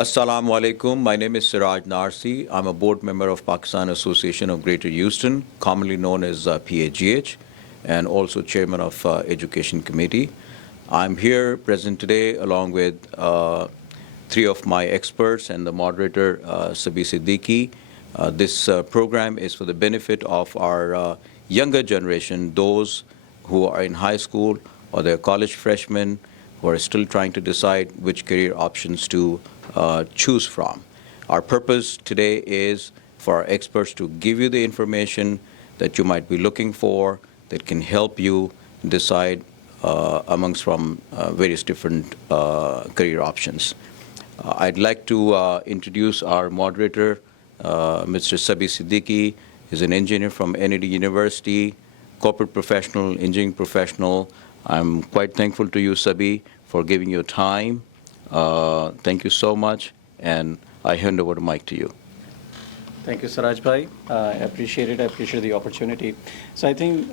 Assalamu alaikum. My name is Siraj Narsi. I'm a board member of Pakistan Association of Greater Houston, commonly known as PAGH, and also chairman of Education Committee. I'm here present today along with three of my experts and the moderator, Sabeeh Siddiqui. This program is for the benefit of our younger generation, those who are in high school or they're college freshmen who are still trying to decide which career options to choose from. Our purpose today is for our experts to give you the information that you might be looking for that can help you decide amongst from various different career options. I'd like to introduce our moderator, Mr. Sabeeh Siddiqui. He's an engineer from NED University, corporate professional, engineering professional. I'm quite thankful to you, Sabeeh, for giving your time. Thank you so much, and I hand over the mic to you. Thank you, Siraj Bhai. I appreciate it. I appreciate the opportunity. So I think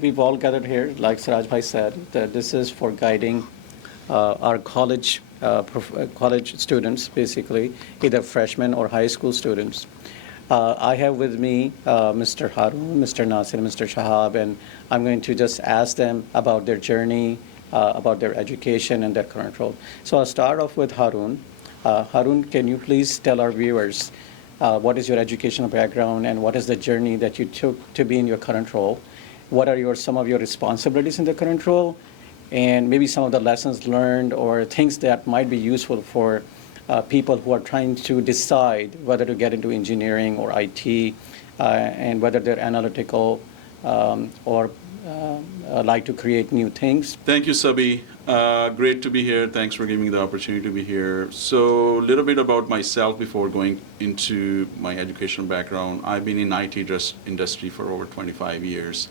we've all gathered here, like Siraj Bhai said, that this is for guiding our college students, basically, either freshmen or high school students. I have with me Mr. Haroon, Mr. Nasir, Mr. Shahab, and I'm going to just ask them about their journey, about their education and their current role. So I'll start off with Haroon. Haroon, can you please tell our viewers what is your educational background and what is the journey that you took to be in your current role? What are some of your responsibilities in the current role? And maybe some of the lessons learned or things that might be useful for people who are trying to decide whether to get into engineering or IT and whether they're analytical or like to create new things. Thank you, Sabeeh. Great to be here. Thanks for giving me the opportunity to be here. So a little bit about myself before going into my educational background. I've been in IT industry for over 25 years.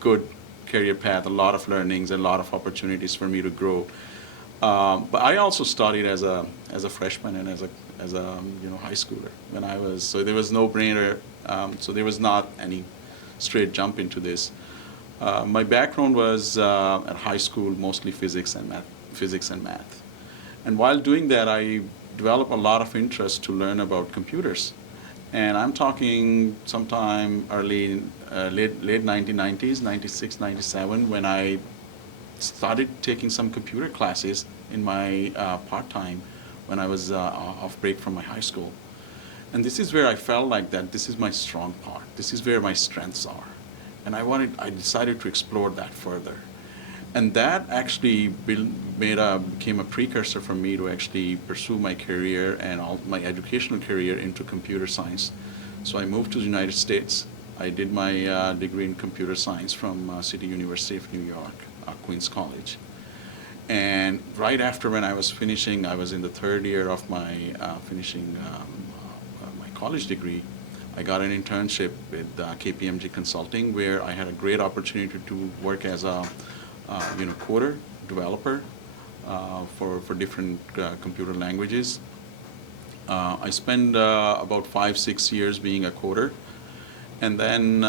Good career path, a lot of learnings, a lot of opportunities for me to grow. But I also studied as a freshman and as a high schooler when I was, so there was no brainer. So there was not any straight jump into this. My background was at high school, mostly physics and math. And while doing that, I developed a lot of interest to learn about computers. And I'm talking sometime late 1990s, 96, 97, when I started taking some computer classes in my part-time when I was off break from my high school. And this is where I felt like that this is my strong part. This is where my strengths are. And I decided to explore that further. And that actually became a precursor for me to actually pursue my career and my educational career into computer science. So I moved to the United States. I did my degree in computer science from City University of New York, Queens College. And right after when I was finishing, I was in the third year of my finishing my college degree. I got an internship with KPMG Consulting, where I had a great opportunity to work as a coder, developer for different computer languages. I spent about 5-6 years being a coder, and then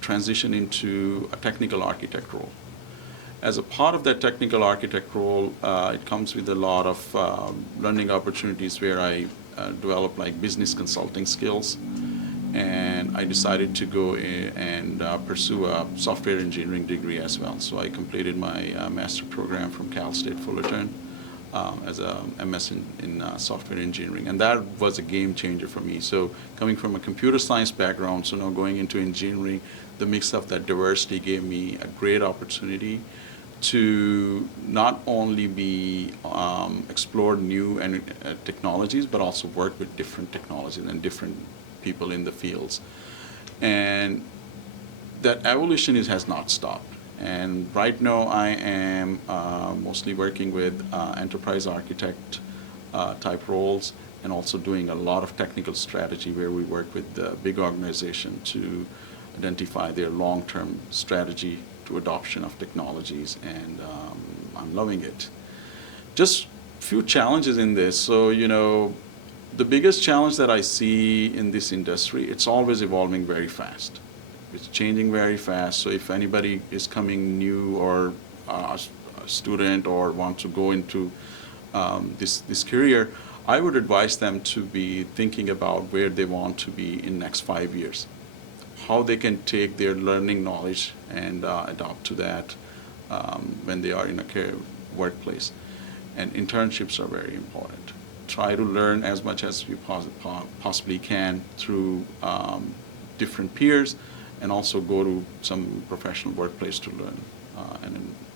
transitioned into a technical architect role. As a part of that technical architect role, it comes with a lot of learning opportunities where I developed like business consulting skills, and I decided to go and pursue a software engineering degree as well. So I completed my master program from Cal State Fullerton as a MS in software engineering, and that was a game changer for me. So coming from a computer science background, so now going into engineering, the mix of that diversity gave me a great opportunity to not only explore new technologies, but also work with different technologies and different people in the fields. And that evolution has not stopped. And right now I am mostly working with enterprise architect type roles, and also doing a lot of technical strategy where we work with the big organization to identify their long-term strategy to adoption of technologies, and I'm loving it. Just few challenges in this. So, the biggest challenge that I see in this industry, it's always evolving very fast. It's changing very fast. So if anybody is coming new or a student or wants to go into this career, I would advise them to be thinking about where they want to be in next 5 years, how they can take their learning knowledge and adopt to that when they are in a career workplace. And internships are very important. Try to learn as much as you possibly can through different peers, and also go to some professional workplace to learn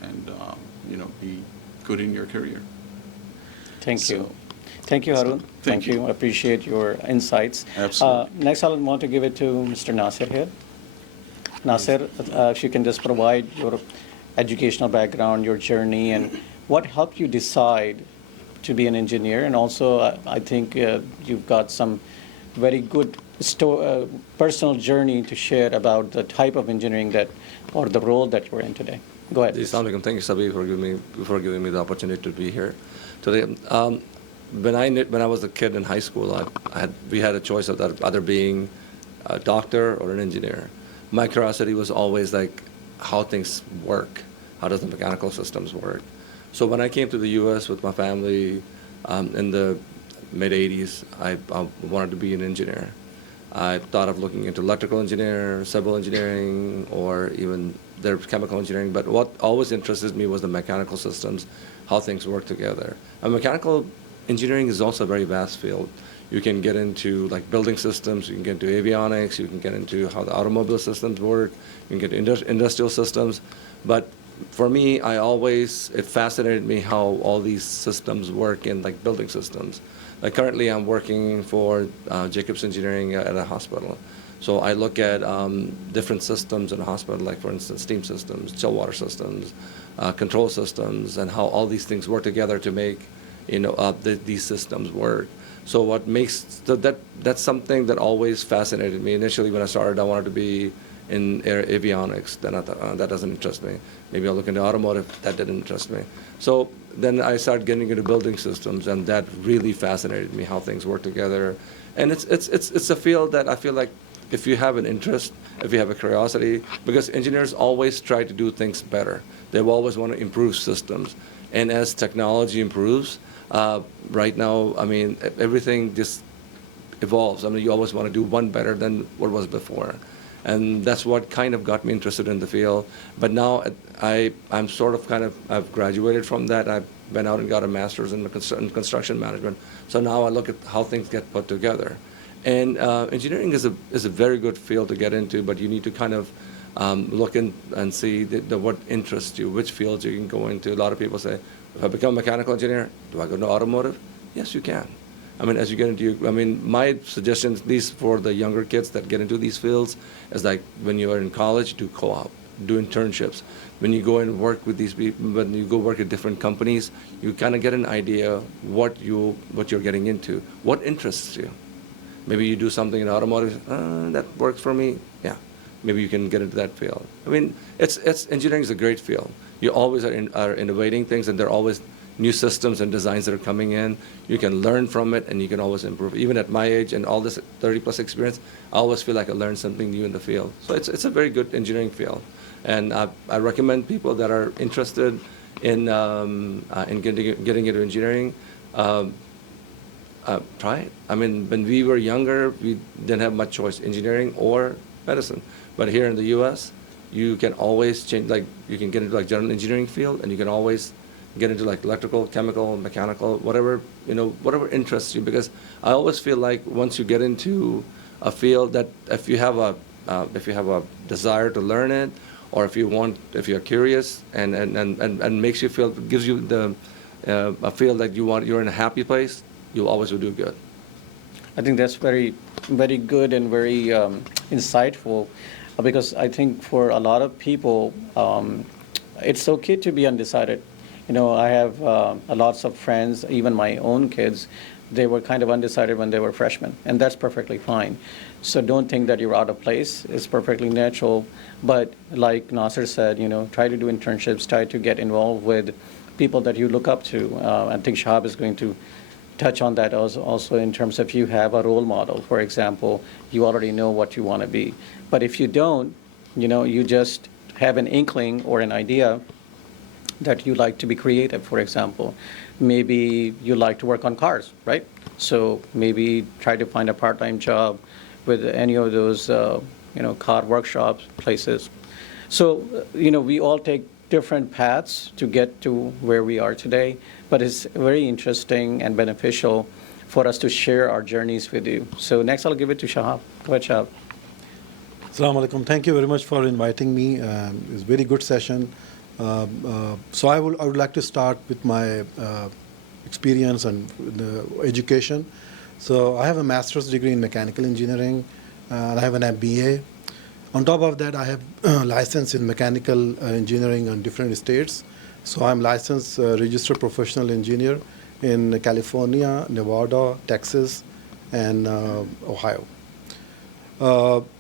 and be good in your career. Thank you. So- Thank you, Haroon. Thank you. I appreciate your insights. Absolutely. Next, I want to give it to Mr. Nasir here. Nasir, if you can just provide your educational background, your journey, and what helped you decide to be an engineer. And also, I think you've got some very good personal journey to share about the type of engineering or the role that you're in today. Go ahead. Assalamu alaikum. Thank you, Sabeeh, for giving me the opportunity to be here today. When I was a kid in high school, we had a choice of either being a doctor or an engineer. My curiosity was always like how things work. How does the mechanical systems work? So when I came to the U.S. with my family in the mid-'80s, I wanted to be an engineer. I thought of looking into electrical engineering, civil engineering, or even their chemical engineering. But what always interested me was the mechanical systems, how things work together. And mechanical engineering is also a very vast field. You can get into like building systems, you can get into avionics, you can get into how the automobile systems work, you can get into industrial systems. But for me, it fascinated me how all these systems work in like building systems. Like currently I'm working for Jacobs Engineering at a hospital. So I look at different systems in a hospital, like for instance, steam systems, chill water systems, control systems, and how all these things work together to make these systems work. So that's something that always fascinated me. Initially, when I started, I wanted to be in avionics. Then I thought, that doesn't interest me. Maybe I'll look into automotive. That didn't interest me. So then I started getting into building systems, and that really fascinated me, how things work together. And it's a field that I feel like if you have an interest, if you have a curiosity, because engineers always try to do things better. They always want to improve systems. And as technology improves, right now, I mean, everything just evolves. I mean, you always want to do one better than what was before. And that's what kind of got me interested in the field. But now I'm sort of I've graduated from that. I went out and got a master's in construction management. So now I look at how things get put together. And engineering is a very good field to get into, but you need to kind of look in and see what interests you, which fields you can go into. A lot of people say, if I become a mechanical engineer, do I go into automotive? Yes, you can. I mean, as you get into, my suggestions, at least for the younger kids that get into these fields, is like when you are in college, do co-op, do internships. When you go and work with these people, when you go work at different companies, you kind of get an idea what you're getting into, what interests you. Maybe you do something in automotive, that works for me. Yeah, maybe you can get into that field. I mean, engineering is a great field. You always are innovating things, and there are always new systems and designs that are coming in. You can learn from it, and you can always improve. Even at my age and all this 30-plus experience, I always feel like I learned something new in the field. So it's a very good engineering field. And I recommend people that are interested in getting into engineering, try it. I mean, when we were younger, we didn't have much choice, engineering or medicine. But here in the U.S., you can always change, like you can get into like general engineering field, and you can always get into like electrical, chemical, mechanical, whatever interests you. Because I always feel like once you get into a field, that if you have a desire to learn it, or if you're curious and makes you feel, gives you a feel that you're in a happy place, you'll always do good. I think that's very, very good and very insightful, because I think for a lot of people, it's okay to be undecided. I have lots of friends, even my own kids, they were kind of undecided when they were freshmen, and that's perfectly fine. So don't think that you're out of place. It's perfectly natural. But like Nasir said, try to do internships, try to get involved with people that you look up to. I think Shahab is going to touch on that also in terms of you have a role model. For example, you already know what you want to be. But if you don't, you just have an inkling or an idea, that you like to be creative, for example. Maybe you like to work on cars, right? So maybe try to find a part-time job with any of those, car workshops, places. So, we all take different paths to get to where we are today, but it's very interesting and beneficial for us to share our journeys with you. So next I'll give it to Shahab. Go ahead, Shahab. Assalamu alaikum. Thank you very much for inviting me. It's a very good session. So I would like to start with my experience and education. So I have a master's degree in mechanical engineering, and I have an MBA. On top of that, I have a license in mechanical engineering in different states. So I'm licensed registered professional engineer in California, Nevada, Texas, and Ohio.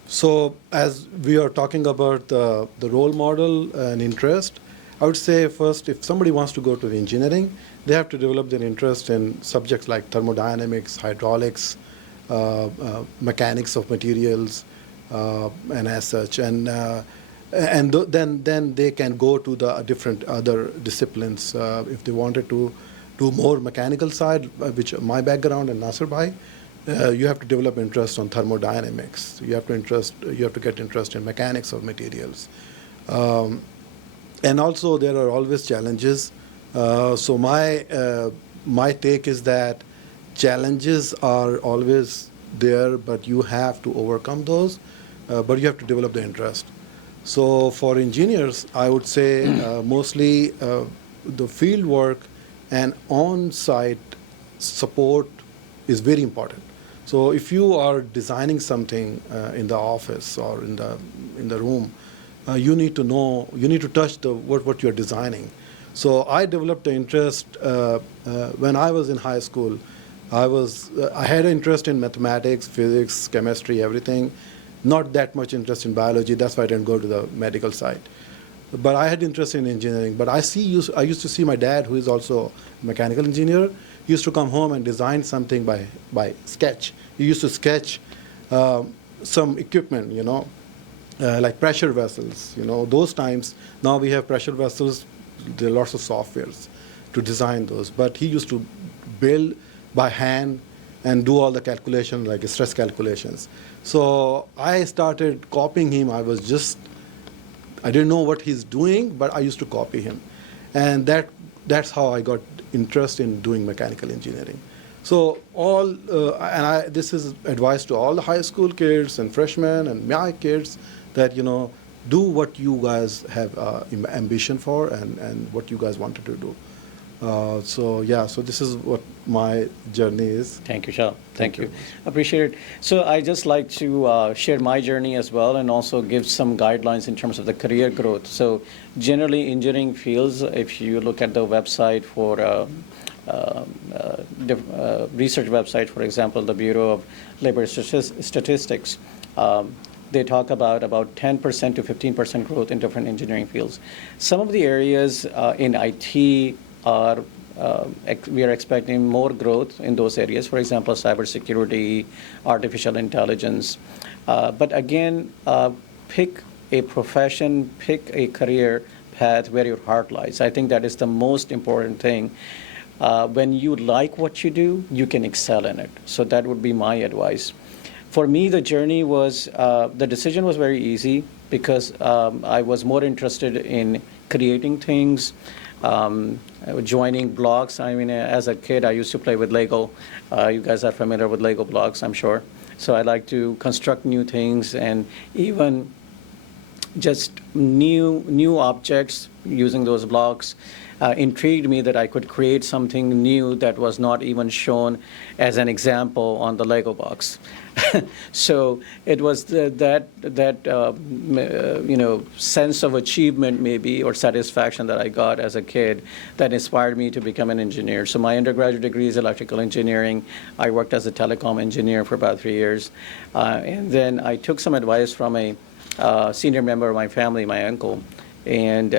So as we are talking about the role model and interest, I would say first, if somebody wants to go to engineering, they have to develop their interest in subjects like thermodynamics, hydraulics, mechanics of materials, and as such. And then they can go to the different other disciplines. If they wanted to do more mechanical side, which my background and Nasir Bhai, you have to develop interest on thermodynamics. You have to get interest in mechanics of materials. And also there are always challenges. So my take is that challenges are always there, but you have to overcome those, but you have to develop the interest. So for engineers, I would say mostly the field work and on-site support is very important. So if you are designing something in the office or in the room, you need to know, you need to touch what you're designing. So I developed an interest when I was in high school. I had an interest in mathematics, physics, chemistry, everything. Not that much interest in biology. That's why I didn't go to the medical side. But I had interest in engineering. But I used to see my dad, who is also a mechanical engineer. He used to come home and design something by sketch. He used to sketch some equipment, like pressure vessels. Those times, now we have pressure vessels, there are lots of softwares to design those. But he used to build by hand and do all the calculations, like stress calculations. So I started copying him. I didn't know what he's doing, but I used to copy him. And that's how I got interest in doing mechanical engineering. So this is advice to all the high school kids and freshmen and my kids that, do what you guys have ambition for and what you guys wanted to do. So this is what my journey is. Thank you, Shah. Thank you. Appreciate it. So I just like to share my journey as well and also give some guidelines in terms of the career growth. So generally engineering fields, if you look at the website for research website, for example, the Bureau of Labor Statistics, they talk about 10% to 15% growth in different engineering fields. Some of the areas in IT we are expecting more growth in those areas. For example, cybersecurity, artificial intelligence. But again, pick a profession, pick a career path where your heart lies. I think that is the most important thing. When you like what you do, you can excel in it. So that would be my advice. For me, the journey was, the decision was very easy because I was more interested in creating things, joining blocks. I mean, as a kid, I used to play with Lego. You guys are familiar with Lego blocks, I'm sure. So I like to construct new things and even just new objects using those blocks intrigued me that I could create something new that was not even shown as an example on the Lego box. So it was that sense of achievement maybe or satisfaction that I got as a kid that inspired me to become an engineer. So my undergraduate degree is electrical engineering. I worked as a telecom engineer for about 3 years. And then I took some advice from a senior member of my family, my uncle. And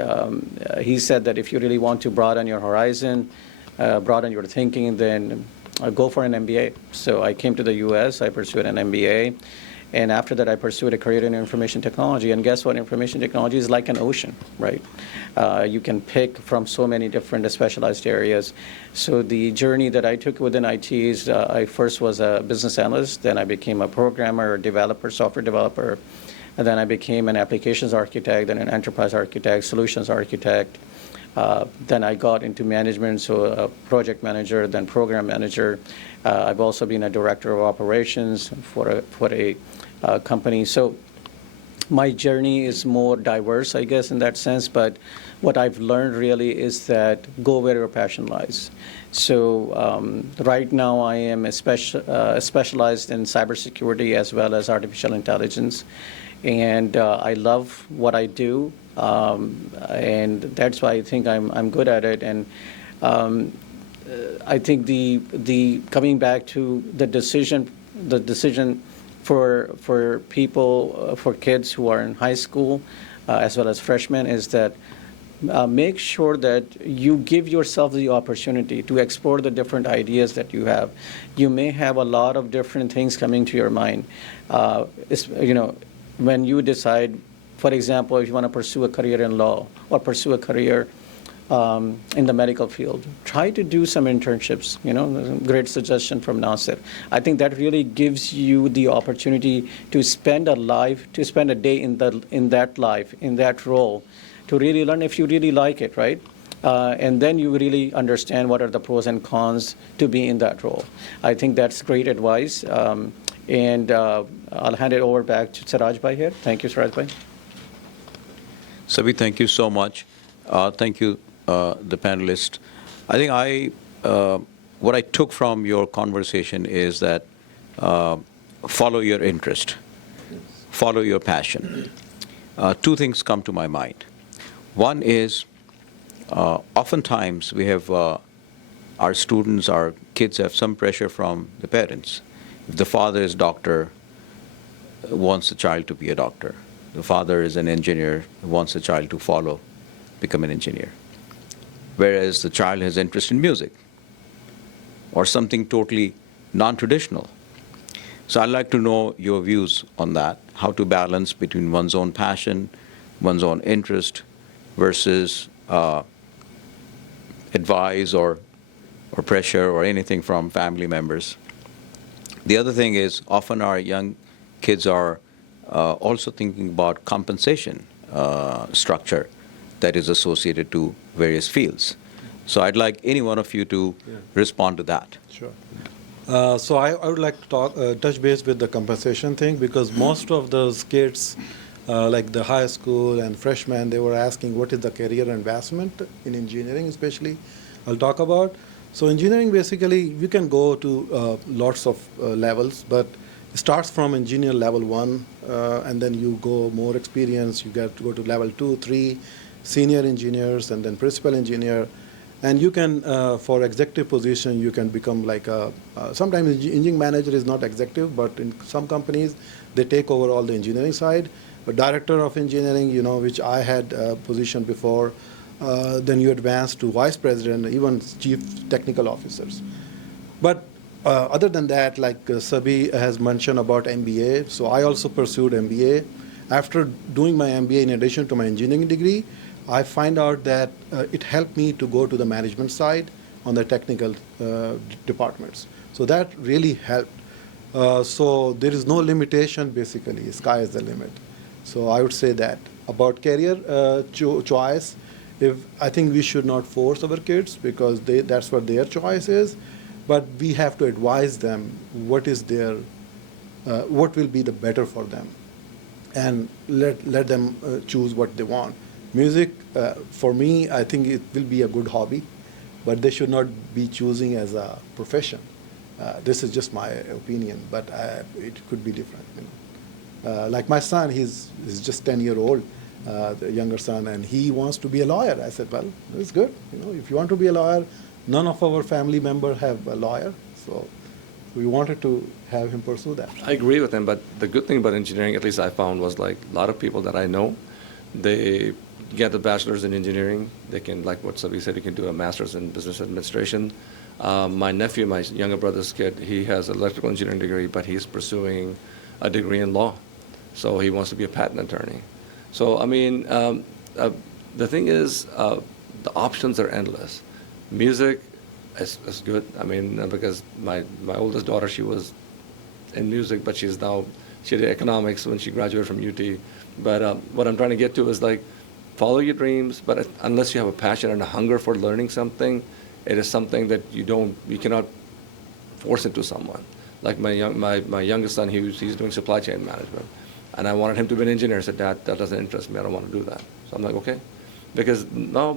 he said that if you really want to broaden your horizon, broaden your thinking, then go for an MBA. So I came to the U.S., I pursued an MBA, And after that, I pursued a career in information technology. And guess what? Information technology is like an ocean, right? You can pick from so many different specialized areas. So the journey that I took within IT is I first was a business analyst, then I became a programmer, developer, software developer, and then I became an applications architect, then an enterprise architect, solutions architect. Then I got into management, so a project manager, then program manager. I've also been a director of operations for a company. So my journey is more diverse, I guess, in that sense. But what I've learned really is that go where your passion lies. So right now I am specialized in cybersecurity as well as artificial intelligence. And I love what I do. And that's why I think I'm good at it. And I think the coming back to the decision for people, for kids who are in high school, as well as freshmen, is that make sure that you give yourself the opportunity to explore the different ideas that you have. You may have a lot of different things coming to your mind. When you decide, for example, if you want to pursue a career in law or pursue a career in the medical field, try to do some internships. Great suggestion from Nasir. I think that really gives you the opportunity to spend a day in that life, in that role, to really learn if you really like it, right? And then you really understand what are the pros and cons to be in that role. I think that's great advice. And I'll hand it over back to Siraj Bhai here. Thank you, Siraj Bhai. Sabeeh, thank you so much. Thank you, the panelists. I think what I took from your conversation is that follow your interest, follow your passion. Two things come to my mind. One is oftentimes we have our students, our kids have some pressure from the parents. If the father is doctor, wants the child to be a doctor. The father is an engineer, wants the child to become an engineer. Whereas the child has interest in music or something totally non-traditional. So I'd like to know your views on that, how to balance between one's own passion, one's own interest versus advice or pressure or anything from family members. The other thing is often our young kids are also thinking about compensation structure that is associated to various fields. So I'd like any one of you to respond to that. Sure. So I would like to touch base with the compensation thing, because most of those kids, like the high school and freshmen, they were asking what is the career investment in engineering especially. I'll talk about. So engineering, basically, you can go to lots of levels, but it starts from engineer level 1, and then you go more experience, you get to go to level 2, 3, senior engineers, and then principal engineer. And you can, for executive position, you can become like sometimes engineering manager is not executive, but in some companies, they take over all the engineering side. A director of engineering, which I had a position before, then you advance to vice president, even chief technical officers. But other than that, like Sabeeh has mentioned about MBA, so I also pursued MBA. After doing my MBA, in addition to my engineering degree, I find out that it helped me to go to the management side on the technical departments. So that really helped. So there is no limitation, basically. Sky is the limit. So I would say that. About career choice, I think we should not force our kids, because that's what their choice is. But we have to advise them what will be the better for them, and let them choose what they want. Music, for me, I think it will be a good hobby, but they should not be choosing as a profession. This is just my opinion, but it could be different. Like my son, he's just 10-year-old, the younger son, and he wants to be a lawyer. I said, well, that's good. If you want to be a lawyer, none of our family members have a lawyer, so we wanted to have him pursue that. I agree with him, but the good thing about engineering, at least I found, was like a lot of people that I know, they get a bachelor's in engineering. They can, like what Sabeeh said, you can do a master's in business administration. My nephew, my younger brother's kid, he has an electrical engineering degree, but he's pursuing a degree in law. So he wants to be a patent attorney. So, I mean, the thing is, the options are endless. Music is good. I mean, because my oldest daughter, she was in music, but she did economics when she graduated from UT. But what I'm trying to get to is like, follow your dreams, but unless you have a passion and a hunger for learning something, it is something that you cannot force into someone. Like my youngest son, he's doing supply chain management, and I wanted him to be an engineer. I said, Dad, that doesn't interest me. I don't want to do that. So I'm like, okay, because now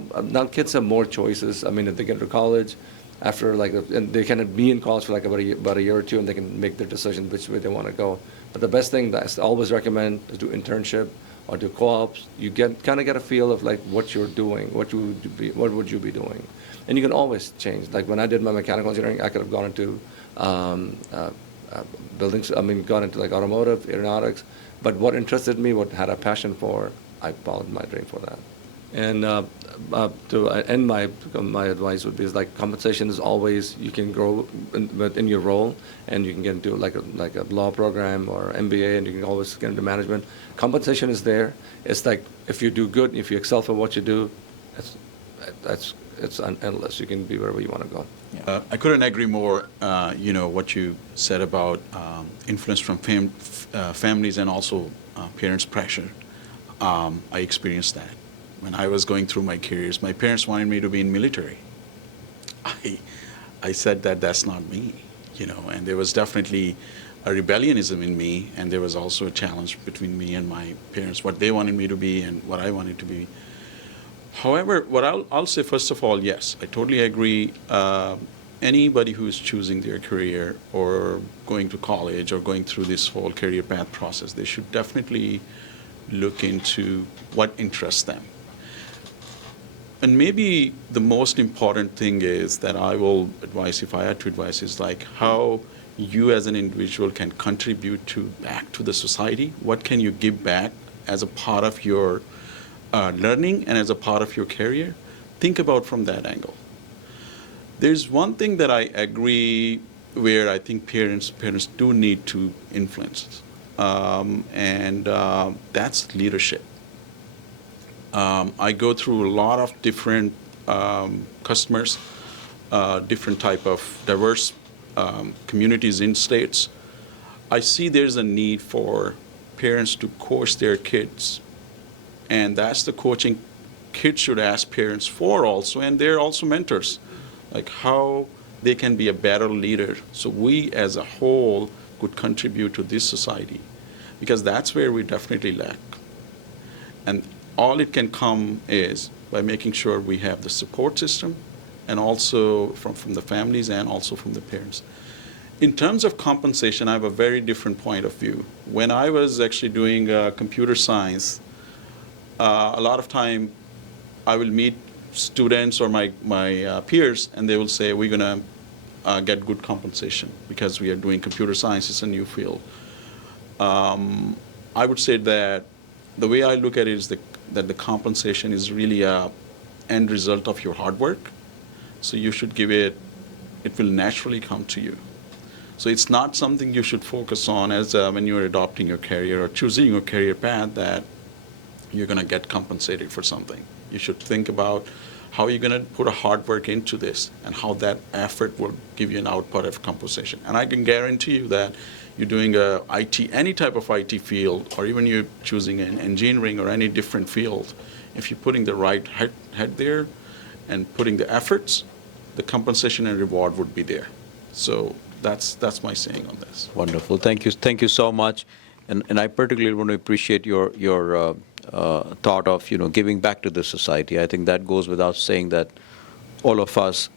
kids have more choices. I mean, if they get to college, and they can be in college for like about a year or two, and they can make their decision which way they want to go. But the best thing that I always recommend is do internship or do co-ops. You kind of get a feel of like what you're doing, what would you be doing, and you can always change. Like when I did my mechanical engineering, I could have gone into buildings. I mean, gone into like automotive, aeronautics. But what interested me, what had a passion for, I followed my dream for that. And to end my advice would be is like compensation is always, you can grow in your role, and you can get into like a law program or MBA, and you can always get into management. Compensation is there. It's like if you do good, if you excel for what you do, it's endless. You can be wherever you want to go. I couldn't agree more. What you said about influence from families and also parents' pressure. I experienced that. When I was going through my careers, my parents wanted me to be in military. I said that's not me, and there was definitely a rebellionism in me, and there was also a challenge between me and my parents, what they wanted me to be and what I wanted to be. However, what I'll say, first of all, yes, I totally agree. Anybody who's choosing their career or going to college or going through this whole career path process, they should definitely look into what interests them. And maybe the most important thing is that I will advise, if I had to advise, is like how you as an individual can contribute back to the society. What can you give back as a part of your learning and as a part of your career? Think about from that angle. There's one thing that I agree where I think parents do need to influence, and that's leadership. I go through a lot of different customers, different type of diverse communities in states. I see there's a need for parents to coach their kids, and that's the coaching kids should ask parents for also, and they're also mentors, like how they can be a better leader. So we as a whole could contribute to this society, because that's where we definitely lack. And all it can come is by making sure we have the support system, and also from the families and also from the parents. In terms of compensation, I have a very different point of view. When I was actually doing computer science, a lot of time I will meet students or my peers, and they will say, we're going to get good compensation because we are doing computer science. It's a new field. I would say that the way I look at it is that the compensation is really a end result of your hard work. So you should give it will naturally come to you. So it's not something you should focus on as when you're adopting your career or choosing your career path, that you're going to get compensated for something. You should think about how you're going to put a hard work into this and how that effort will give you an output of compensation. And I can guarantee you that you're doing any type of IT field, or even you're choosing an engineering or any different field, if you're putting the right head there and putting the efforts, the compensation and reward would be there. So that's my saying on this. Wonderful. Thank you so much. And I particularly want to appreciate your thought of giving back to the society. I think that goes without saying that all of us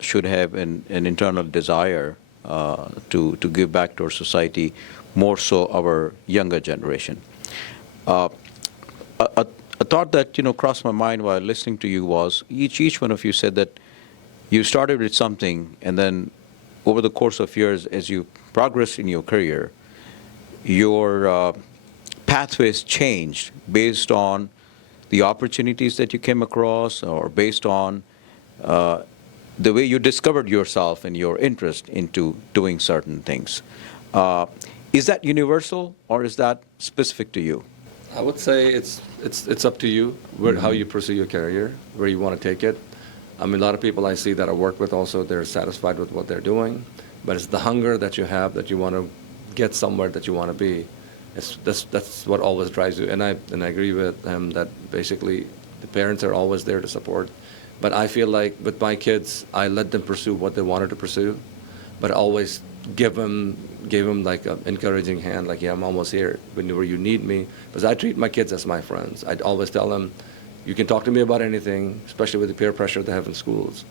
should have an internal desire to give back to our society, more so our younger generation. A thought that crossed my mind while listening to you was each one of you said that you started with something, and then over the course of years, as you progress in your career, your pathways changed based on the opportunities that you came across, or based on the way you discovered yourself and your interest into doing certain things. Is that universal or is that specific to you? I would say it's up to you how you pursue your career, where you want to take it. I mean, a lot of people I see that I work with also, they're satisfied with what they're doing, but it's the hunger that you have, that you want to get somewhere that you want to be. That's what always drives you. And I agree with them that basically the parents are always there to support. But I feel like with my kids, I let them pursue what they wanted to pursue, but always gave them like an encouraging hand, like, yeah, I'm almost here whenever you need me. Because I treat my kids as my friends. I'd always tell them, you can talk to me about anything, especially with the peer pressure they have in schools.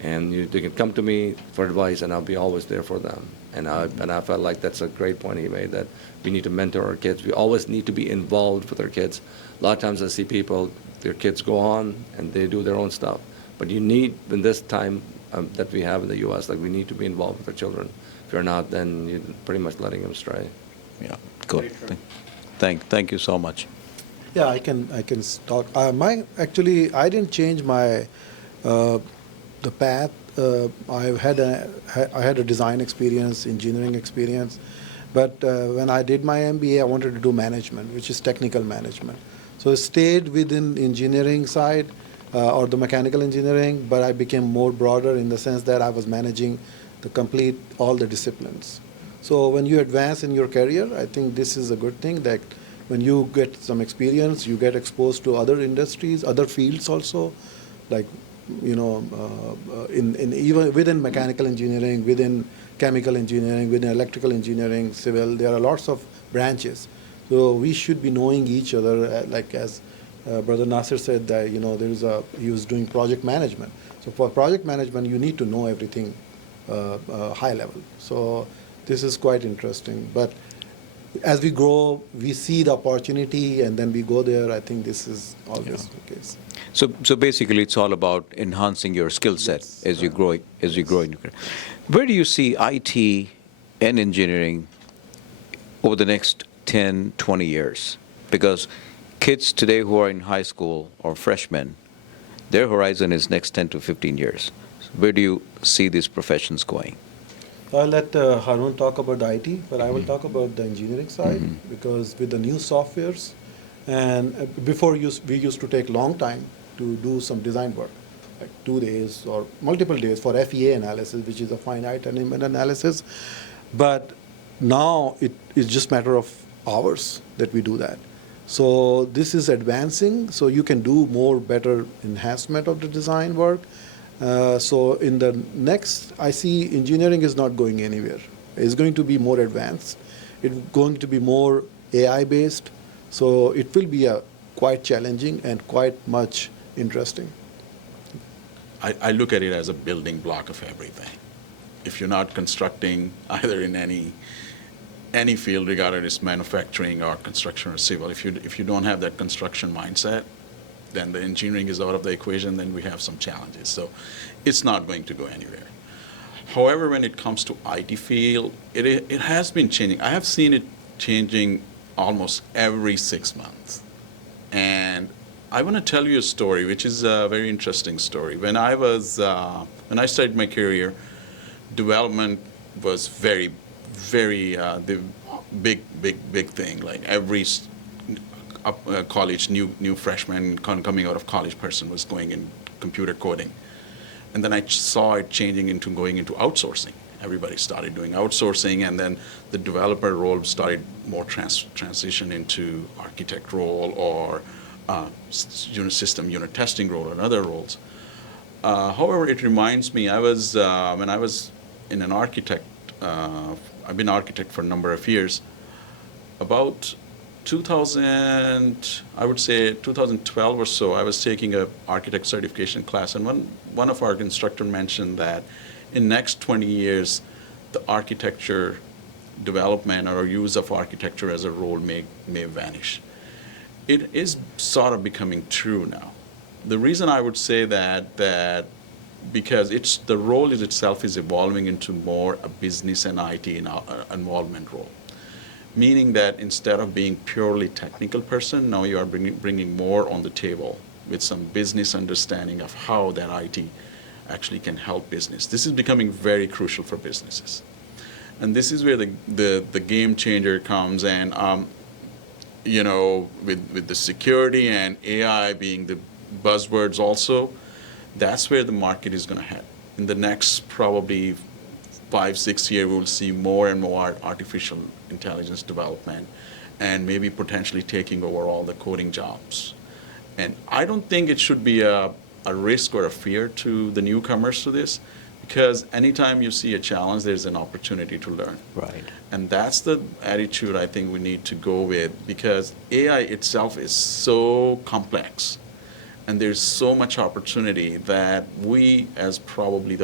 And they can come to me for advice, and I'll be always there for them. And I felt like that's a great point he made, that we need to mentor our kids. We always need to be involved with our kids. A lot of times I see people, their kids go on and they do their own stuff. But you need, in this time that we have in the U.S., like, we need to be involved with our children. If you're not, then you're pretty much letting them stray. Yeah, good. Thank you so much. Yeah, I can talk. I didn't change my the path. I had a design experience, engineering experience, but when I did my MBA, I wanted to do management, which is technical management. So I stayed within engineering side or the mechanical engineering, but I became more broader in the sense that I was managing all the disciplines. So when you advance in your career, I think this is a good thing, that when you get some experience, you get exposed to other industries, other fields also, like, even within mechanical engineering, within chemical engineering, within electrical engineering, civil, there are lots of branches. So we should be knowing each other, like as Brother Nasir said, that he was doing project management. So for project management, you need to know everything high level. So this is quite interesting. But as we grow, we see the opportunity, and then we go there. I think this is always the case. So basically, it's all about enhancing your skill set as you grow in your career. Where do you see IT and engineering over the next 10, 20 years? Because kids today who are in high school or freshmen, their horizon is next 10 to 15 years. Where do you see these professions going? I'll let Haroon talk about the IT, but I will talk about the engineering side, because with the new softwares, and before we used to take long time to do some design work, like 2 days or multiple days for FEA analysis, which is a finite element analysis. But now it is just a matter of hours that we do that. So this is advancing, so you can do better enhancement of the design work. So in the next, I see engineering is not going anywhere. It's going to be more advanced. It's going to be more AI-based. So it will be quite challenging and quite much interesting. I look at it as a building block of everything. If you're not constructing either in any field, regardless it's manufacturing or construction or civil, if you don't have that construction mindset, then the engineering is out of the equation, then we have some challenges. So it's not going to go anywhere. However, when it comes to IT field, it has been changing. I have seen it changing almost every 6 months. And I want to tell you a story, which is a very interesting story. When I started my career, development was very the big thing. Like every college, new freshman coming out of college person was going in computer coding. And then I saw it changing into going into outsourcing. Everybody started doing outsourcing, and then the developer role started more transition into architect role or system unit testing role and other roles. However, it reminds me, when I was in an architect, I've been an architect for a number of years. About I would say 2012 or so, I was taking an architect certification class, and one of our instructor mentioned that in next 20 years, the architecture development or use of architecture as a role may vanish. It is sort of becoming true now. The reason I would say that because the role itself is evolving into more a business and IT involvement role. Meaning that instead of being purely technical person, now you are bringing more on the table with some business understanding of how that IT actually can help business. This is becoming very crucial for businesses. And this is where the game changer comes. And, with the security and AI being the buzzwords also, that's where the market is going to head. In the next probably 5-6 years, we will see more and more artificial intelligence development and maybe potentially taking over all the coding jobs. And I don't think it should be a risk or a fear to the newcomers to this, because anytime you see a challenge, there's an opportunity to learn. Right. And that's the attitude I think we need to go with, because AI itself is so complex. And there's so much opportunity that we, as probably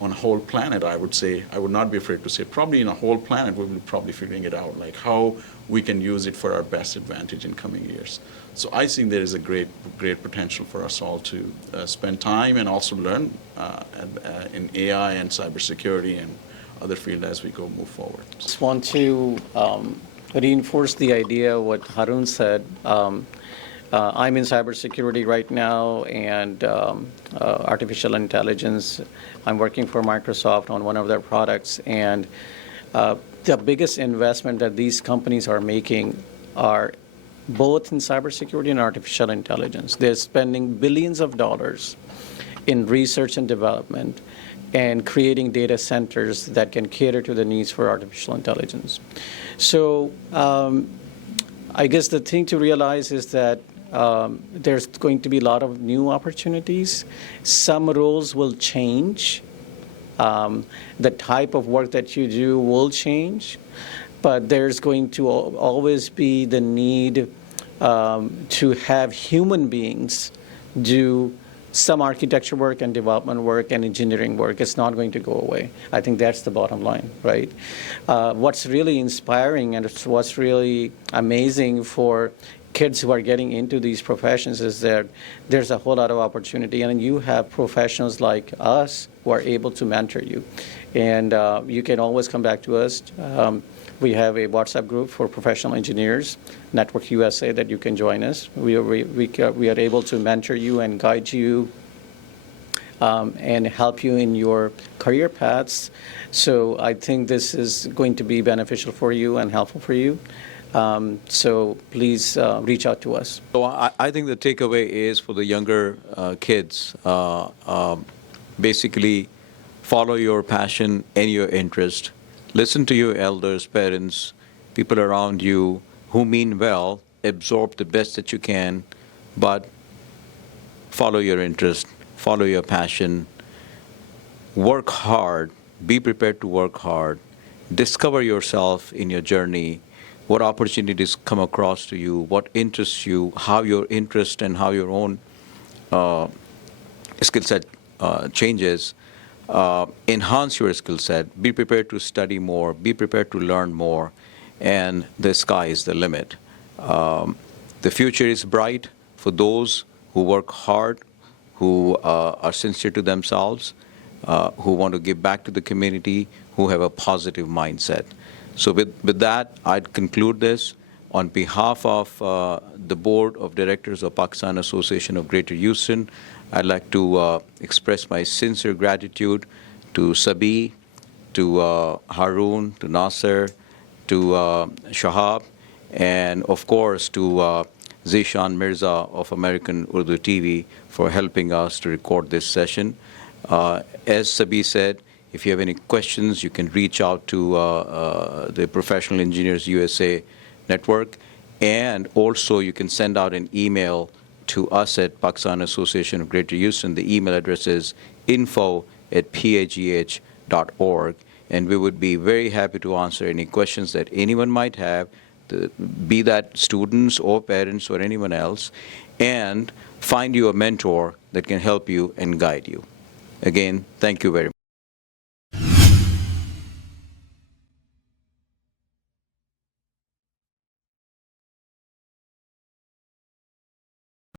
on a whole planet, I would say, I would not be afraid to say, probably in a whole planet, we will be probably figuring it out, like how we can use it for our best advantage in coming years. So I think there is a great potential for us all to spend time and also learn in AI and cybersecurity and other fields as we move forward. Just want to reinforce the idea what Haroon said. I'm in cybersecurity right now and artificial intelligence. I'm working for Microsoft on one of their products, and the biggest investment that these companies are making are both in cybersecurity and artificial intelligence. They're spending billions of dollars in research and development and creating data centers that can cater to the needs for artificial intelligence. So I guess the thing to realize is that there's going to be a lot of new opportunities. Some roles will change. The type of work that you do will change, but there's going to always be the need to have human beings do some architecture work and development work and engineering work. It's not going to go away. I think that's the bottom line, right? What's really inspiring and what's really amazing for kids who are getting into these professions is that there's a whole lot of opportunity, and you have professionals like us who are able to mentor you. And you can always come back to us. We have a WhatsApp group for professional engineers, Network USA, that you can join us. We are able to mentor you and guide you and help you in your career paths. So I think this is going to be beneficial for you and helpful for you. So please reach out to us. So I think the takeaway is for the younger kids, basically follow your passion and your interest. Listen to your elders, parents, people around you who mean well. Absorb the best that you can, but follow your interest, follow your passion. Work hard. Be prepared to work hard. Discover yourself in your journey. What opportunities come across to you, what interests you, how your interest and how your own skill set changes. Enhance your skill set. Be prepared to study more. Be prepared to learn more. And the sky is the limit. The future is bright for those who work hard, who are sincere to themselves, who want to give back to the community, who have a positive mindset. So with that, I'd conclude this. On behalf of the Board of Directors of Pakistan Association of Greater Houston, I'd like to express my sincere gratitude to Sabeeh, to Haroon, to Nasir, to Shahab, and of course to Zishan Mirza of American Urdu TV for helping us to record this session. As Sabeeh said, if you have any questions, you can reach out to the Professional Engineers USA Network, and also you can send out an email to us at Pakistan Association of Greater Houston. The email address is info@pagh.org, and we would be very happy to answer any questions that anyone might have, be that students or parents or anyone else, and find you a mentor that can help you and guide you. Again, thank you very much.